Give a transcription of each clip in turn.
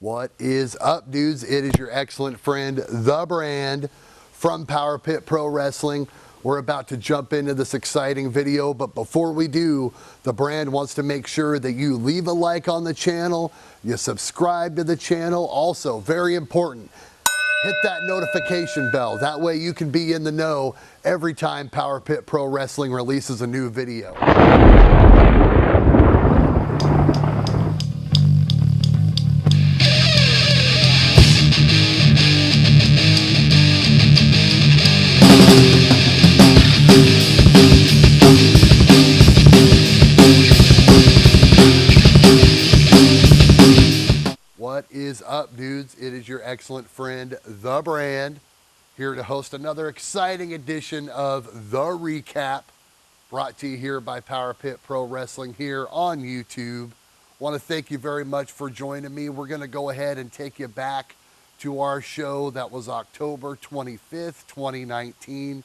What is up, dudes? It is your excellent friend, The Brand, from Power Pit Pro Wrestling. We're about to jump into this exciting video, but before we do, The Brand wants to make sure that you leave a like on the channel, you subscribe to the channel. Also, very important, hit that notification bell. That way you can be in the know every time Power Pit Pro Wrestling releases a new video. What is up, dudes? It is your excellent friend, The Brand, here to host another exciting edition of The Recap, brought to you here by Power Pit Pro Wrestling here on YouTube. Want to thank you very much for joining me. We're going to go ahead and take you back to our show that was October 25th, 2019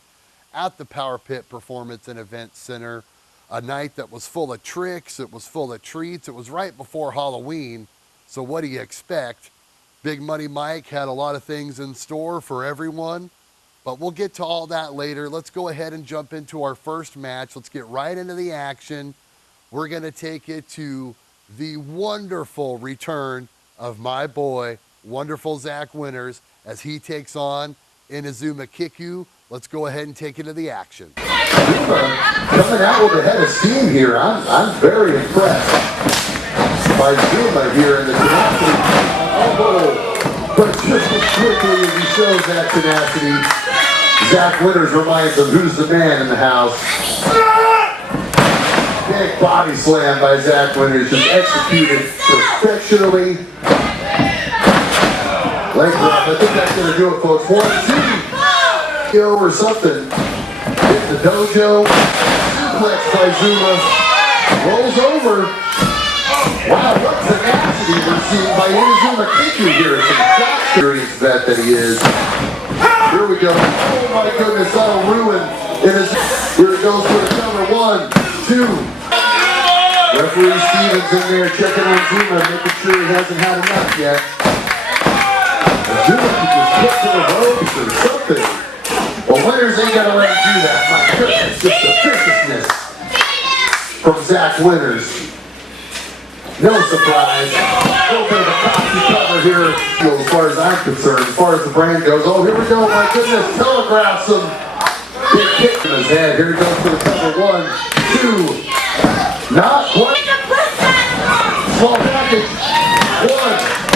at the Power Pit Performance and Event Center. A night that was full of tricks, it was full of treats, it was right before Halloween. So what do you expect? Big Money Mike had a lot of things in store for everyone, but we'll get to all that later. Let's go ahead and jump into our first match. Let's get right into the action. We're going to take it to the wonderful return of my boy, wonderful Zach Winters, as he takes on Inazuma Kiku. Let's go ahead and take it to the action. Coming out with a head of steam here. I'm very impressed by Zuma here in the tenacity. But just as quickly as he shows that tenacity, Zach Winters reminds him who's the man in the house. Big body slam by Zach Winters, just executed perfectionally. Leg drop, I think that's going to do it, folks. 1, 2, or something. Hit the dojo, suplex by Zuma, rolls over. Wow, what tenacity we're seeing by Inazuma Kiku here. Some shock experience vet that he is. Here we go. Oh my goodness, that'll ruin Inazuma. Here it goes for the cover. 1, 2. Referee Stevens in there checking on Zuma, making sure he hasn't had enough yet. Zuma could just get to the ropes or something. Well, Winters ain't gonna let him do that. My goodness, just the viciousness from Zach Winters. No surprise. A little bit of a cocky cover here, as far as I'm concerned, as far as the Brand goes. Oh, here we go, my goodness. Telegraph some big kick in his head. Here he goes for the cover. 1, 2. Not quite. Small package. 1,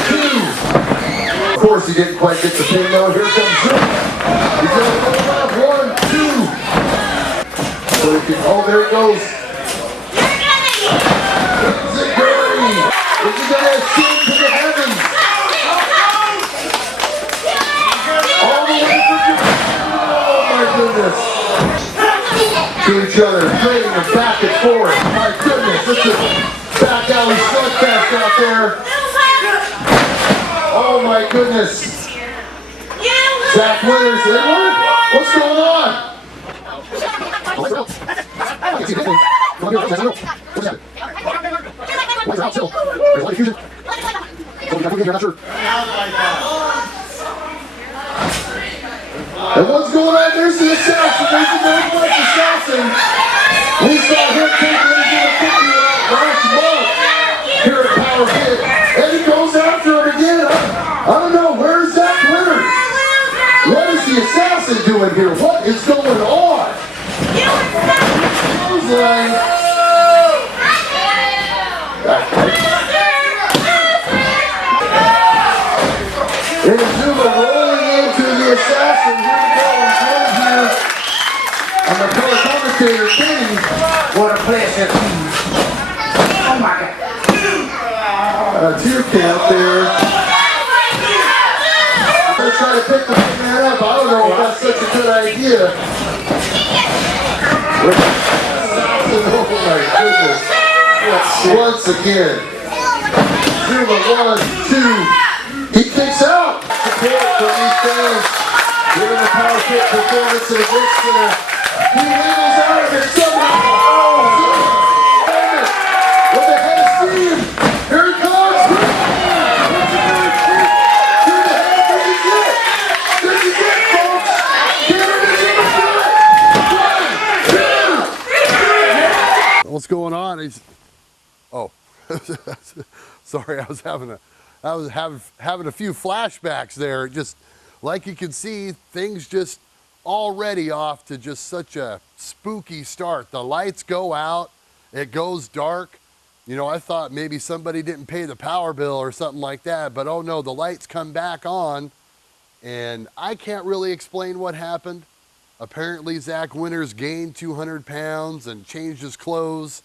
2. Of course, he didn't quite get the pin, though. Here comes Zuma. He's going to go around. 1, 2. So he can, oh, there it goes. Is he going to ascend to the heavens? All the way from the... Oh my goodness. To each other, trading them back and forth. My goodness, this is back alley slugfest out there. Oh my goodness. Zach Winters, what's going on? There's a light fusion. So we got to get here, not sure. And what's going on? There's the assassin. There's the very much assassin. We saw him take Inazuma Kiku last month here at Power Pit. And he goes after him again. I don't know. Where's Zach Winters? What is the assassin doing here? What is going on? Inazuma rolling into the assassin. Here we go. And here. And the color commentator King. What a pleasure. Oh my God. A 2 count there. Let's try to pick the big man up. I don't know if that's such a good idea. Oh my goodness. Once again. Zuma 1, 2. He kicks out. Support from these fans. Here in the Power Pit Performance and Event Center. He wiggles out of it somehow. With a head of steam. Here he comes. on. Oh, sorry. I was having a few flashbacks there. Just like you can see, things just already off to just such a spooky start. The lights go out. It goes dark. You know, I thought maybe somebody didn't pay the power bill or something like that, but oh no, the lights come back on, and I can't really explain what happened. Apparently, Zach Winters gained 200 pounds and changed his clothes,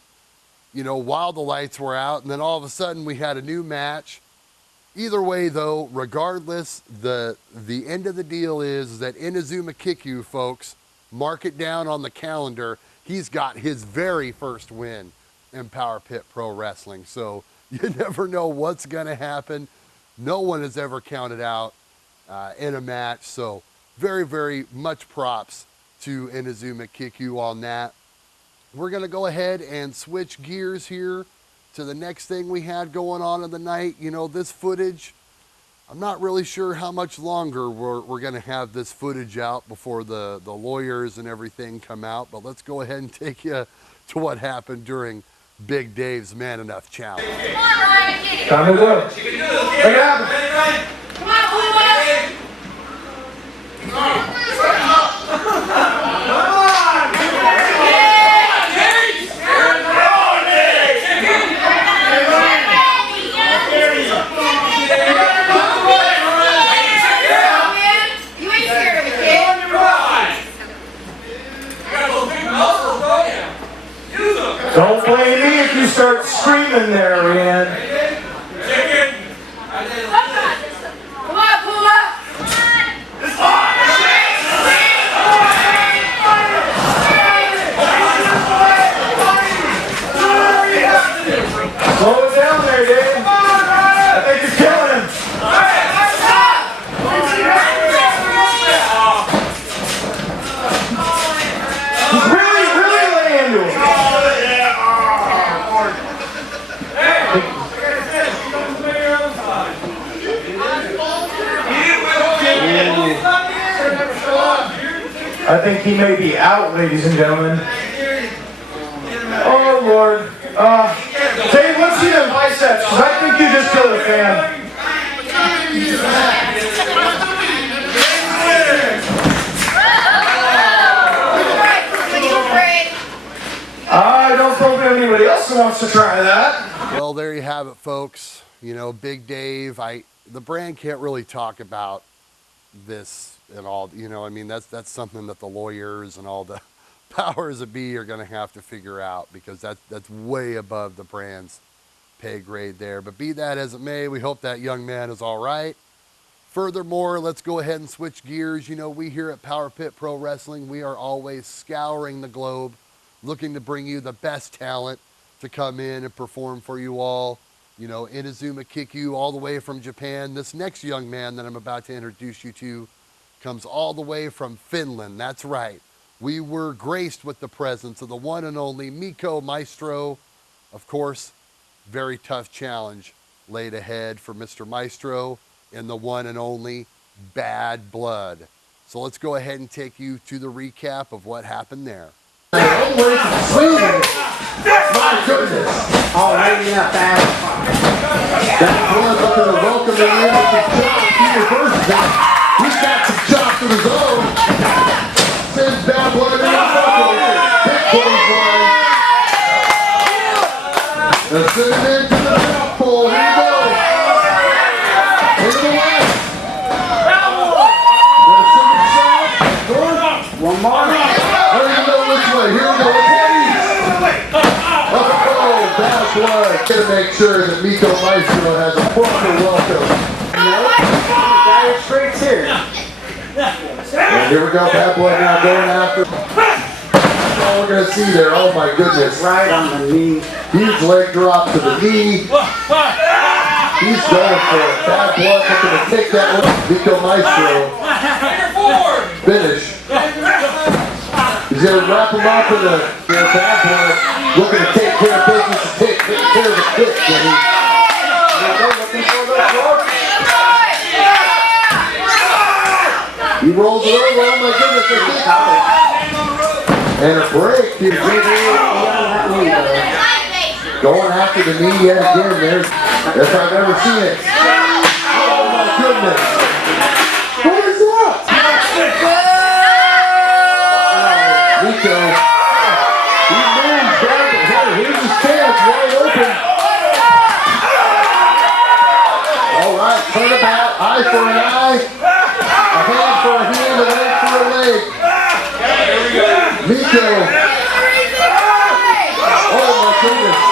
you know, while the lights were out, and then all of a sudden we had a new match. Either way, though, regardless, the end of the deal is that Inazuma Kikyu, folks, mark it down on the calendar. He's got his very first win in Power Pit Pro Wrestling. So you never know what's going to happen. No one has ever counted out in a match. So very, very much props to Inazuma Kikyu on that. We're going to go ahead and switch gears here to the next thing we had going on in the night. You know, this footage, I'm not really sure how much longer we're going to have this footage out before the lawyers and everything come out, but let's go ahead and take you to what happened during Big Dave's Man Enough Challenge. Come on, Ryan, get it. Time to go. Make it happen. Come on, Blue. Don't blame me if you start screaming there, Ryan. Come on, Puma! Slow it down there, Dave. I think you're killing him. He's really laying into him. I think he may be out, ladies and gentlemen. Oh, Lord. Dave, let's see them biceps, because I think you just killed a fan. I don't think anybody else wants to try that. Well, there you have it, folks. You know, Big Dave, the brand can't really talk about this and all, you know, I mean, that's something that the lawyers and all the powers that be are going to have to figure out, because that's way above the brand's pay grade there. But be that as it may, we hope that young man is all right. Furthermore, let's go ahead and switch gears. You know, we here at Power Pit Pro Wrestling, we are always scouring the globe, looking to bring you the best talent to come in and perform for you all. You know, Inazuma Kikyu all the way from Japan. This next young man that I'm about to introduce you to comes all the way from Finland. That's right. We were graced with the presence of the one and only Mikko Maestro. Of course, very tough challenge laid ahead for Mr. Maestro and the one and only Bad Blood. So let's go ahead and take you to the recap of what happened there. All the way from Sweden. My goodness. Already up there. That Blood looking to welcome him in with his job. Peter versus he's got some chops of his own. Sends Bad Blood in the buckle. Big clothesline. And send him into the mouth pole. Here we go. Into the left. There's some south. North. One more. There you go this way. Here we go. Oh, Bad Blood. Gonna make sure that Mikko Maestro has a proper welcome. Straight here. And here we go, Bad Blood now going after. That's all we're going to see there. Oh my goodness. Right on the knee. Huge leg drop to the knee. He's going for it. Bad Blood looking to take that one. Mikko Maestro. Finish. He's going to wrap him up with a Bad Blood looking to take care of business and take care of the kick. Looking for the rope. He rolls it over, oh my goodness, I think. And a break. Going after the knee yet again. There's, if I've ever seen it. Oh my goodness. What is that? Nico. He moves down. Here's his stance wide open. All right, turn about. Eye for an eye. A hand for a hand, a leg for a leg. Nico. Oh my goodness.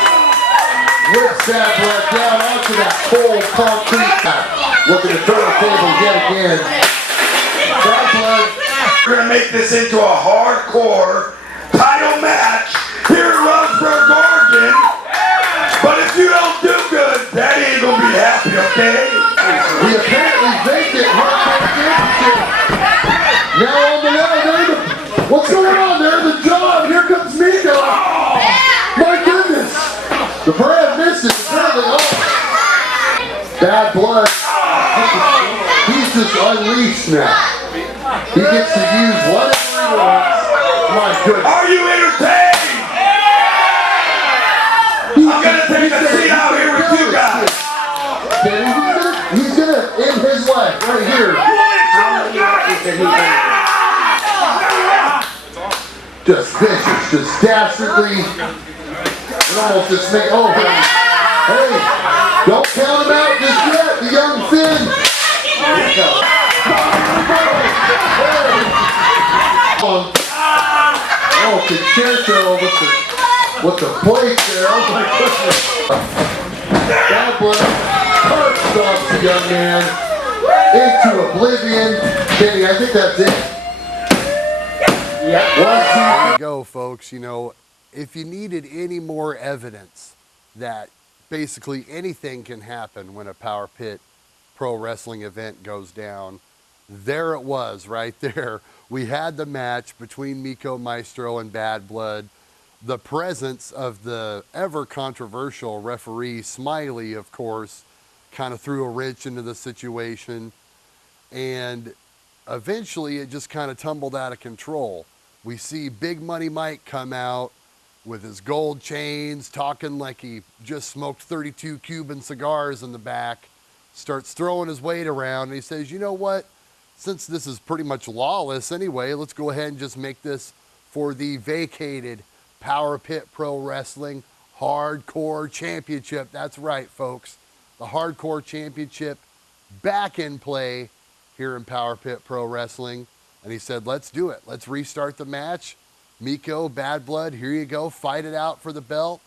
Whips that blood down onto that cold concrete mat. Looking to turn the table yet again. Bad blood. We're going to make this into a hardcore title match here in Rosberg, Oregon. But if you don't do good, Daddy ain't going to be happy, okay? The apparently vacant hardcore championship. Now on the line, there. What's going on there? The jaw. Here comes Nico. My goodness. The Brad misses. Apparently, Bad blood. He's just unleashed now. He gets to use whatever he wants. My goodness. Are you entertained? I'm going to take a seat out here with you guys. He's gonna in his way, right here. Just vicious, just dastardly. And almost just make, oh, hey, don't count him out just yet, the young Finn. Oh, Concerto with the plate there, oh my goodness. That blood stomps the young man into oblivion. Kenny, I think that's it. There you go, folks. You know, if you needed any more evidence that basically anything can happen when a Power Pit pro wrestling event goes down, there it was right there. We had the match between Miko Maestro and Bad Blood. The presence of the ever controversial referee Smiley, of course, kind of threw a wrench into the situation. And eventually it just kind of tumbled out of control. We see Big Money Mike come out with his gold chains, talking like he just smoked 32 Cuban cigars in the back, starts throwing his weight around, and he says, you know what? Since this is pretty much lawless anyway, let's go ahead and just make this for the vacated Power Pit Pro Wrestling Hardcore Championship. That's right, folks. The Hardcore Championship back in play here in Power Pit Pro Wrestling. And he said, let's do it. Let's restart the match. Miko, Bad Blood, here you go. Fight it out for the belt.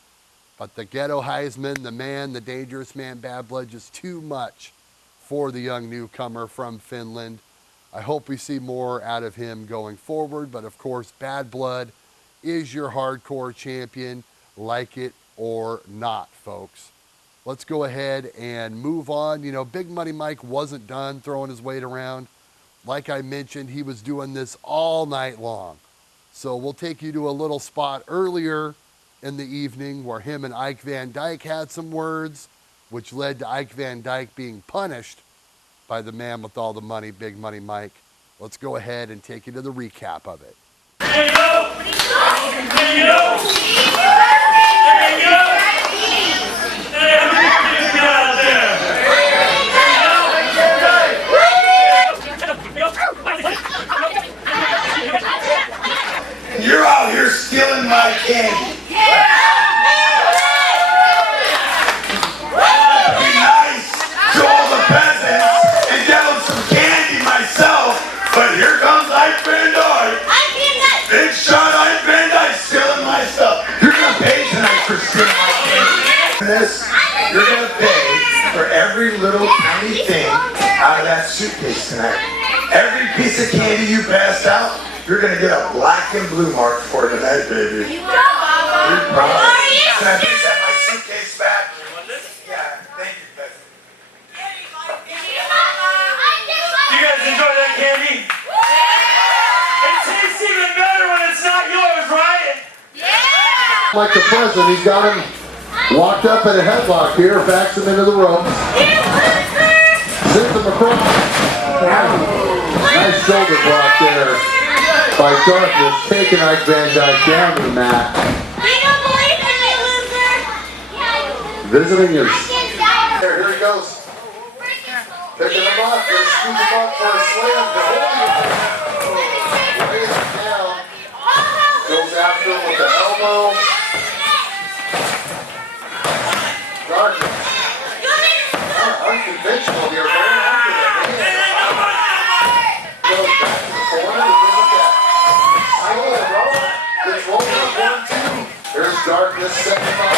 But the Ghetto Heisman, the man, the dangerous man, Bad Blood, just too much for the young newcomer from Finland. I hope we see more out of him going forward. But of course, Bad Blood is your hardcore champion, like it or not, folks. Let's go ahead and move on. You know, Big Money Mike wasn't done throwing his weight around. Like I mentioned, he was doing this all night long. So we'll take you to a little spot earlier in the evening where him and Ike Van Dyke had some words, which led to Ike Van Dyke being punished by the man with all the money, Big Money Mike. Let's go ahead and take you to the recap of it. There you go. There you go. There you go. You're out here stealing my candy. I'd be nice to all the peasants and get them some candy myself, but here comes Ike Van Dyke. Big shot Ike Van Dyke stealing my stuff. You're gonna pay tonight for stealing my candy. This, you're gonna pay for every little tiny thing out of that suitcase tonight. Every piece of candy you passed out, you're gonna get a black and blue mark for tonight, baby. You promise? Can I please have my suitcase back? Yeah, thank you, Beth. You guys enjoy that candy? It tastes even better when it's not yours, right? Like the president, he's got him locked up in a headlock here, backs him into the ropes. Sends him across. Nice shoulder block there by Darkness, taking Ike Van Dyke down to the mat. We don't believe in you, loser! visiting his. Here he goes. Picking him up, gonna scoop him up for a slam. Lays him down. Goes after him with the elbow. Darkness. Unconventional here, going after the hand. Goes back to the corner. Gets rolled up, 1, 2. There's Darkness setting him up.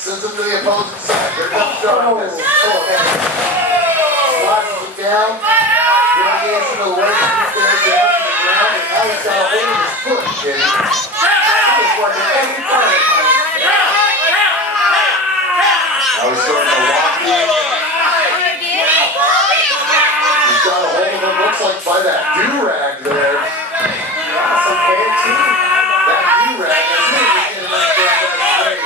Sends him to the opposing side. Here comes Darkness. Slides him down. Going into the way. He's there down to the ground. And now he's got a hold of his foot, Kenny. He is working every part of it. Now he's starting to walk in. He's got a hold of him. Looks like by that do-rag there. Some fancy. That do-rag. That's really getting right there in that ring.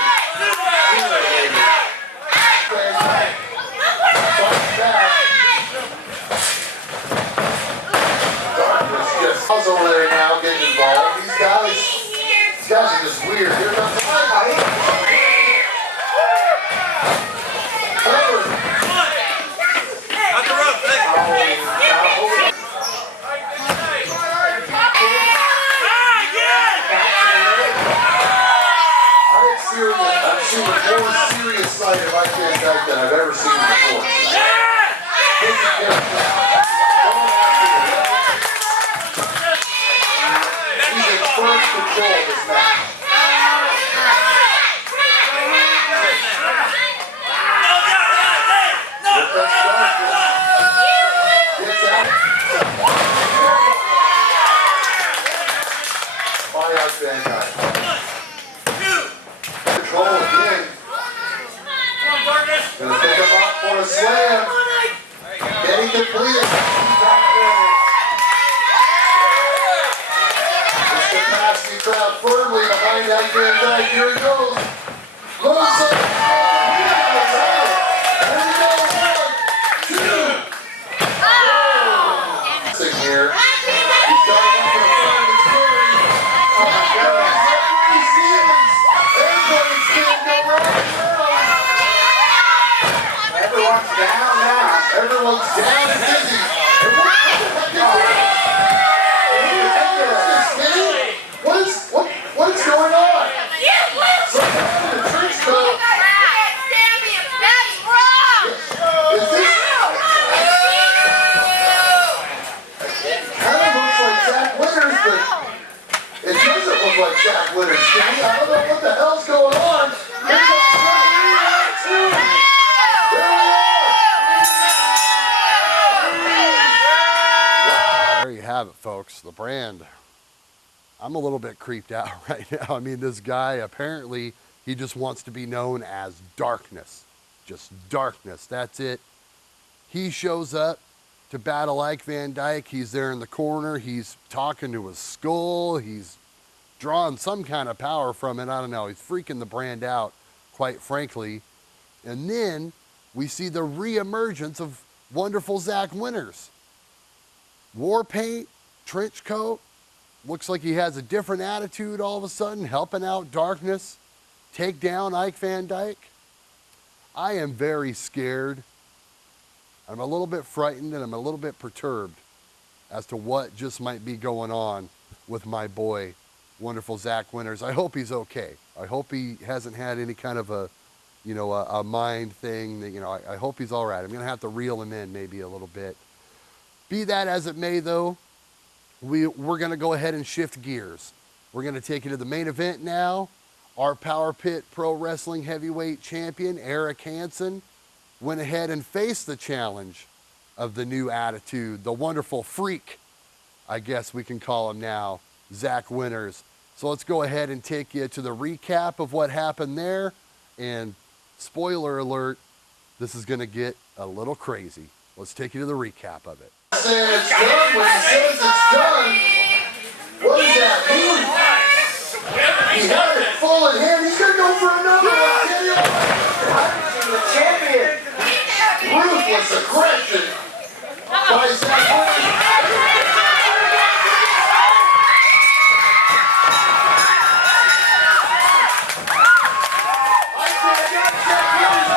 Darkness just over there now getting involved. These guys are just weird. Here comes the I've seen a more serious side of Ike Van Dyke than I've ever seen before. He's in first control of this match. Gets out. By Ike Van Dyke. Control again. Gonna pick him up for a slam. Can he complete it? This capacity crowd firmly behind Ike Van Dyke. Here he goes. Moves up. Here we go. 1, 2. Sitting here. He's got him up in front of his ring. Oh my God. Everyone's down now. Everyone's down and dizzy. And what the heck is this? What's going on? Something in the trench coat. Is this? Kind of looks like Zach Winters, but it doesn't look like Zach Winters. I don't know what the hell's going on. There you have it, folks. The Brand. I'm a little bit creeped out right now. I mean, this guy, apparently, he just wants to be known as Darkness. Just Darkness. That's it. He shows up to battle Ike Van Dyke. He's there in the corner. He's talking to his skull. He's drawing some kind of power from it. I don't know. He's freaking the Brand out, quite frankly. And then we see the reemergence of wonderful Zach Winters. War paint, trench coat. Looks like he has a different attitude all of a sudden, helping out Darkness, take down Ike Van Dyke. I am very scared. I'm a little bit frightened and I'm a little bit perturbed as to what just might be going on with my boy, wonderful Zach Winters. I hope he's okay. I hope he hasn't had any kind of a mind thing that, I hope he's all right. I'm going to have to reel him in maybe a little bit. Be that as it may, though, we're going to go ahead and shift gears. We're going to take you to the main event now. Our Power Pit Pro Wrestling Heavyweight Champion, Eric Hansen, went ahead and faced the challenge of the new attitude, the wonderful freak, I guess we can call him now, Zach Winters. So let's go ahead and take you to the recap of what happened there. And spoiler alert, this is going to get a little crazy. Let's take you to the recap of it. Saying it's done when he says it's done. What does that mean? He had it full in hand. He's gonna go for another one. The champion. Ruthless aggression by Zach Winters. I got Zach Winters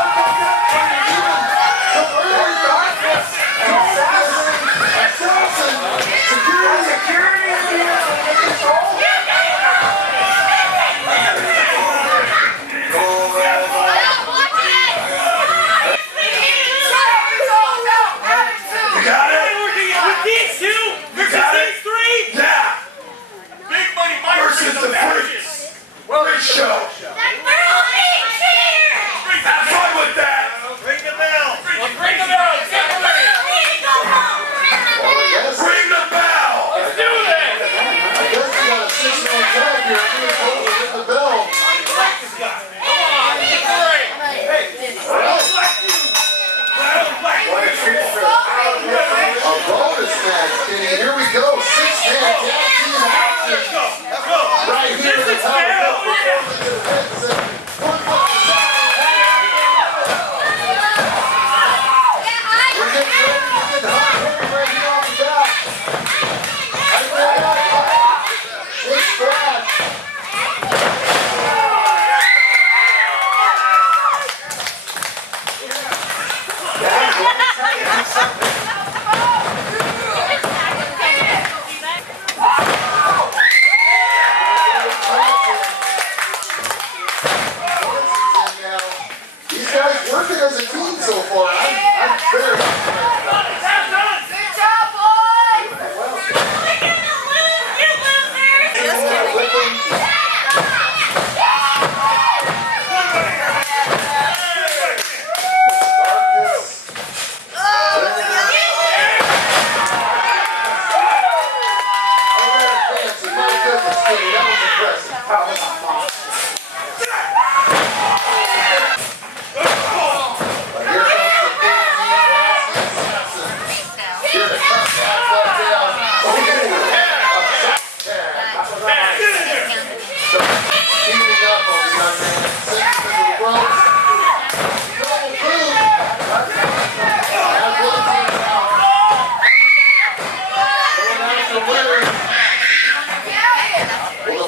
Red hot hitting right here on the back. Big splash. These guys working as a team so far. I'm very impressed. Good job, boys! We're gonna lose, you losers! Just kidding.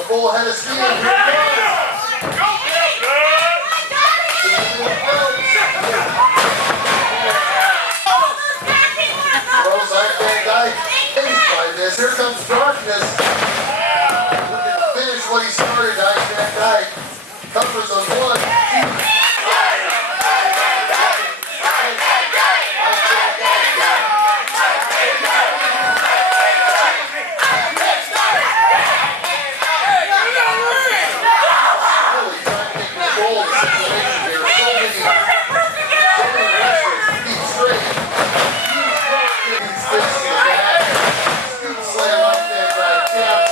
Full head of steam. Here it comes. Van Dyke faced by this. Here comes darkness. Looking to finish what he started. Van Dyke covers on 1, 2. Slam up there, right?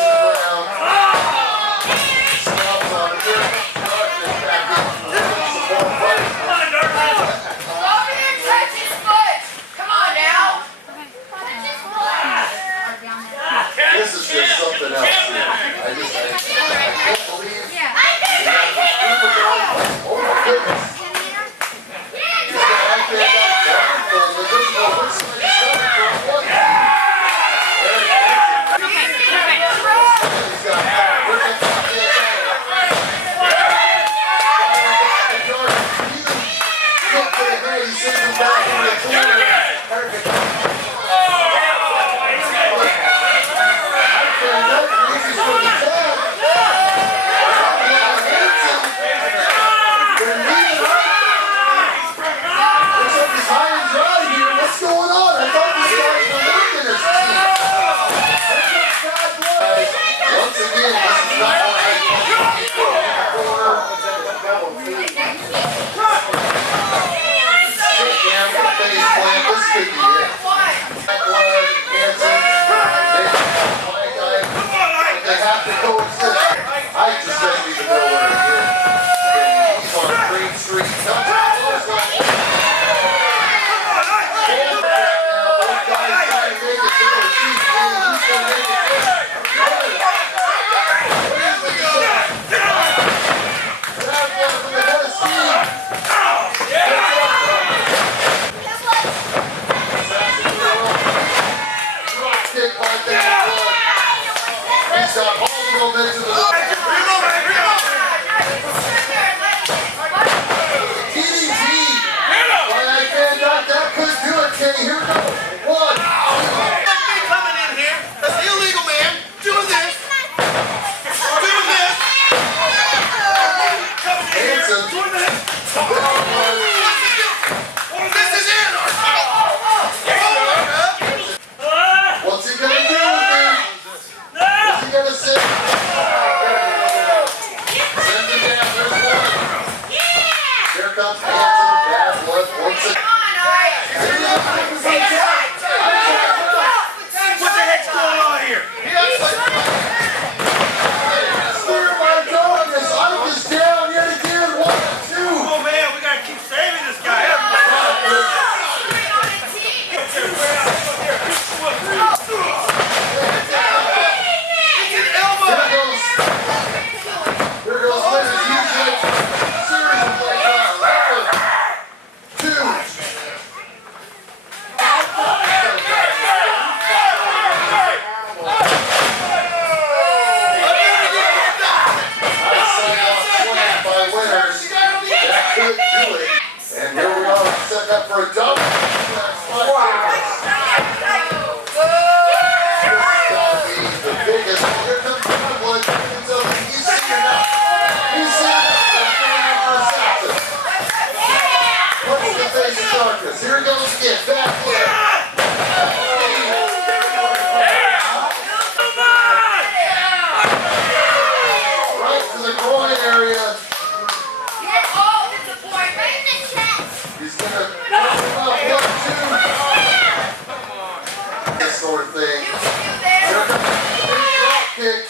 sort of thing. Here comes the big drop kick.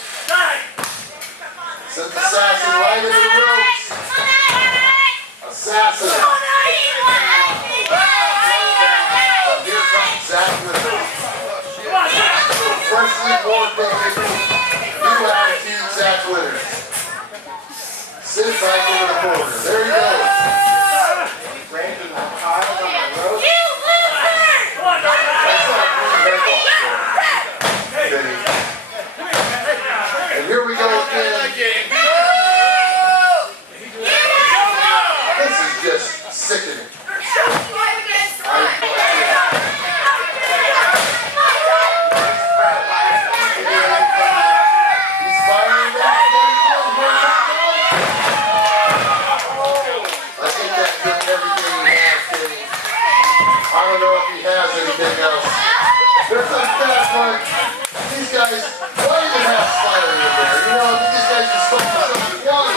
Sends Assassin right into the ropes. Assassin. Here comes Zach Wither. Freshly born baby. New attitude, Zach Wither. Sit back into the corner. There he goes. Brandon Kyle on the road. And here we go again. This is just sickening. He's firing back. I think that took everything he has, Kenny. I don't know if he has anything else. There's a fast one. These guys, why even have Smiley in there? You know, I think these guys just fucking something one.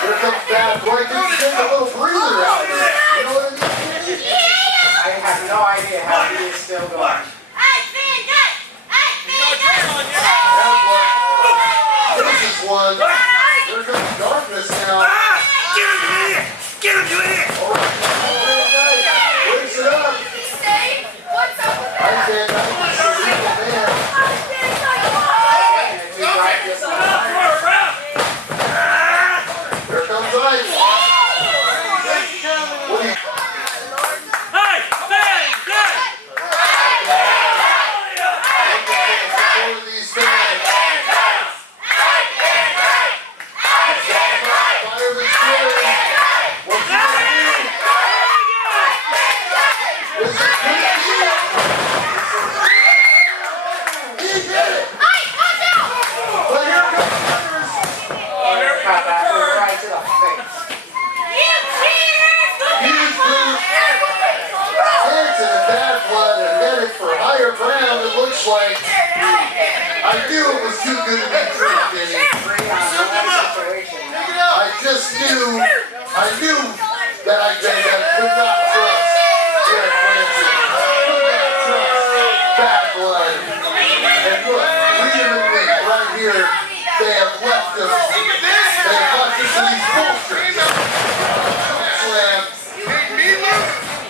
Here comes Bad Boy. Just take a little breather out there. You know what I mean? I have no idea how he is still going. This is one. Here comes Darkness now. Get him, Julian! Wakes it up. I can't. It's a real man. Here comes Ice. What do you? Hey, man, good! One of these fans. Fire the spirit. What's he gonna do? Is it he did it! But here comes others. Cut that right to the face. Huge boost. Hanson and Bad Blood are headed for higher ground, it looks like. I knew it was too good to be true, Kenny. Situation. I just knew that I could not trust Eric Hanson. Could not trust Bad Blood. And look, Liam and Lee right here, they have left us. They have left us in these bullshit. Slam.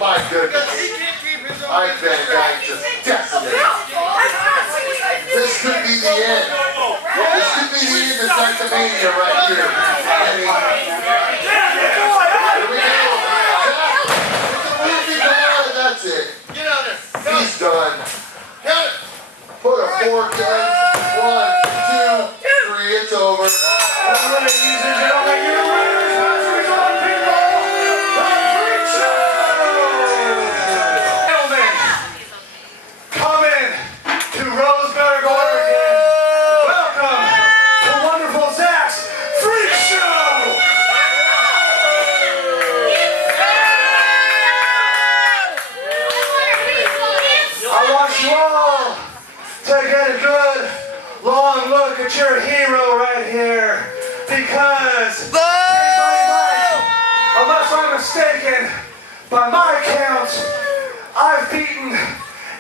My goodness. I bet I just decimated. This could be the end. This could be the end of Psychomania right here. Kenny. Here we go. Zach, that's it. He's done. Put a fork in. 1, 2, 3. It's over. Ladies and gentlemen, your winners, masters on people, the Freak Show! Gentlemen, come in to Roseburg, Oregon. Welcome to wonderful Zach's Freak Show! I want you all to get a good long look at your hero right here, because unless I'm mistaken, by my count, I've beaten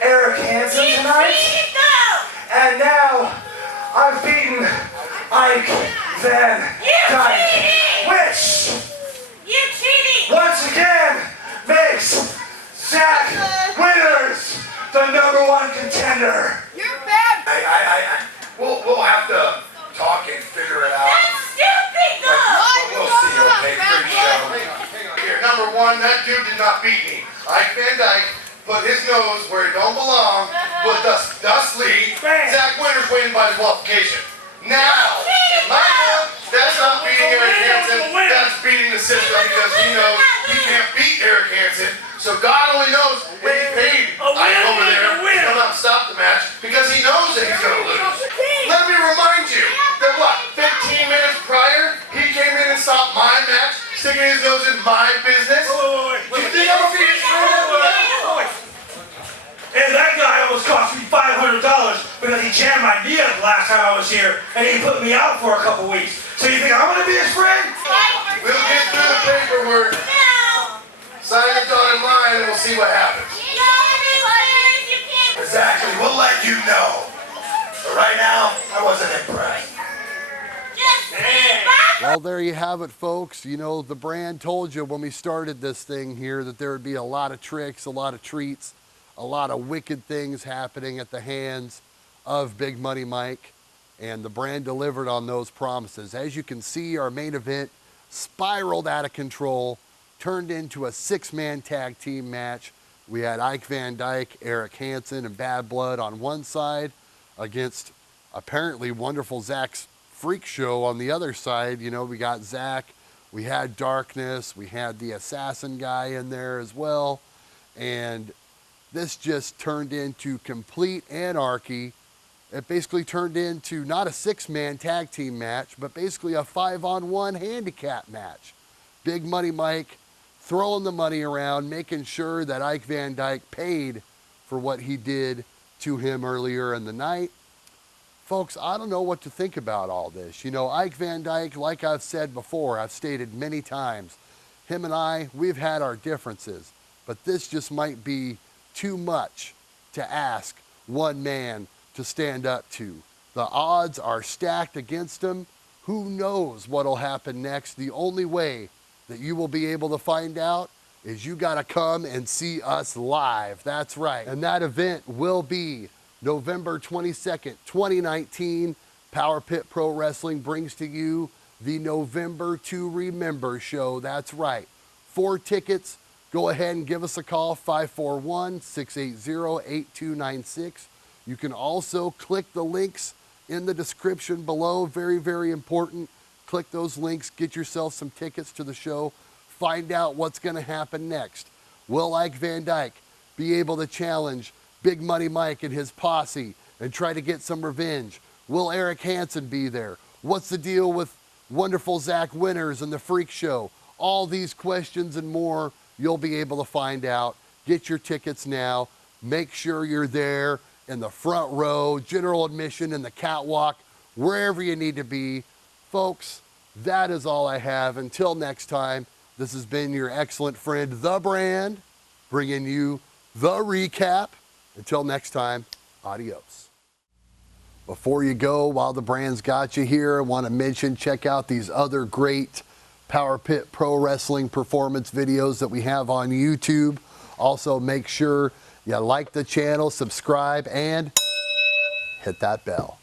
Eric Hansen tonight, and now I've beaten Ike Van Dyke, which once again makes Zach Withers the #1 contender. We'll have to talk and figure it out. We'll see, okay? Freak show. Here, #1, that dude did not beat me. Ike Van Dyke put his nose where it don't belong, but thusly, Zach Winters winning by disqualification. Now, in my book, that's not beating Eric Hansen, that's beating the system because he knows he can't beat Eric Hansen. So God only knows if he paid Ike over there to come out and stop the match because he knows that he's going to lose. Let me remind you that 15 minutes prior, he came in and stopped my match, sticking his nose in my business. Do you think I'm going to be his friend? And that guy almost cost me $500 because he jammed my knee up last time I was here and he put me out for a couple weeks. So you think I'm going to be his friend? We'll get through the paperwork. see what happens. Exactly, we'll let you know. But right now, I wasn't impressed. Well, there you have it, folks. You know, the brand told you when we started this thing here that there would be a lot of tricks, a lot of treats, a lot of wicked things happening at the hands of Big Money Mike. And the brand delivered on those promises. As you can see, our main event spiraled out of control, turned into a 6-man tag team match. We had Ike Van Dyke, Eric Hansen, and Bad Blood on one side against apparently wonderful Zach's Freak Show on the other side. You know, we got Zach, we had Darkness, we had the Assassin guy in there as well. And this just turned into complete anarchy. It basically turned into not a 6-man tag team match, but basically a 5-on-1 handicap match. Big Money Mike throwing the money around, making sure that Ike Van Dyke paid for what he did to him earlier in the night. Folks, I don't know what to think about all this. You know, Ike Van Dyke, like I've said before, I've stated many times, him and I, we've had our differences, but this just might be too much to ask one man to stand up to. The odds are stacked against him. Who knows what'll happen next? The only way that you will be able to find out is you gotta come and see us live. That's right. And that event will be November 22nd, 2019. Power Pit Pro Wrestling brings to you the November to Remember show. That's right. 4 tickets. Go ahead and give us a call, 541-680-8296. You can also click the links in the description below. Very, very important. Click those links, get yourself some tickets to the show. Find out what's gonna happen next. Will Ike Van Dyke be able to challenge Big Money Mike and his posse and try to get some revenge? Will Eric Hansen be there? What's the deal with wonderful Zach Winters and the Freak Show? All these questions and more, you'll be able to find out. Get your tickets now. Make sure you're there in the front row, general admission, in the catwalk, wherever you need to be. Folks, that is all I have. Until next time, this has been your excellent friend, The Brand, bringing you the recap. Until next time, adios. Before you go, while the brand's got you here, I want to mention, check out these other great Power Pit Pro Wrestling performance videos that we have on YouTube. Also, make sure you like the channel, subscribe, and hit that bell.